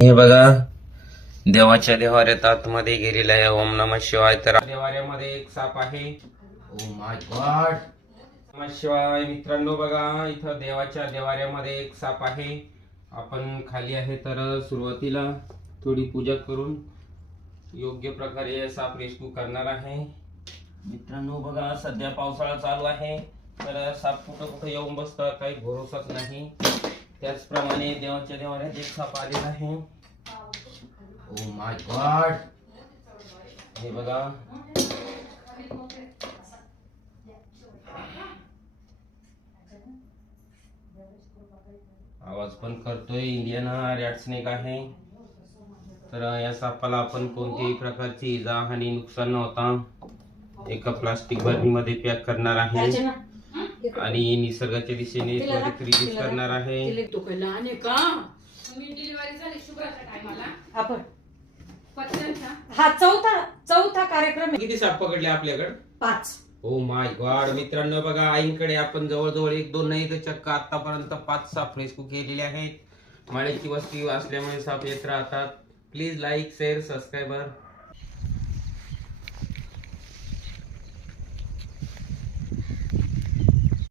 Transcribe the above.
हे बघा देवाच्या देवाऱ्यात आतमध्ये गेलेला आहे. ओम नमः शिवाय. तर देवाऱ्यामध्ये एक साप आहे. Oh my God. नमः शिवाय. मित्रांनो बघा, इथं देवाच्या देवाऱ्यामध्ये एक साप आहे. आपण खाली आहे तर सुरुवातीला थोडी पूजा करून योग्य प्रकारे साप रेस्क्यू करणार आहे. मित्रांनो बघा, सध्या पावसाळा चालू आहे तर साप कुठं कुठं येऊन बसतं काही भरोसाच नाही. त्याचप्रमाणे देवाच्या देवाऱ्यात एक साप आलेला आहे. Oh my God. हे बघा, आवाज पण करतोय. इंडियन रॅट स्नेक आहे. तर या सापाला आपण कोणत्याही प्रकारची इजा हानी नुकसान न होता एका प्लास्टिक बरणीमध्ये पॅक करणार आहे आणि निसर्गाच्या दिशेने त्वरित रिलीज करणार आहे. हा चौथा कार्यक्रम आहे. किती साप पकडले आपल्याकडे? 5. Oh my God. मित्रांनो बघा, आईंकडे आपण जवळजवळ 1-2 नाही तर चक्क आतापर्यंत 5 साप रेस्क्यू केलेले आहेत. माळ्याची वस्ती असल्यामुळे साप येत राहतात. Please like, share, subscriber.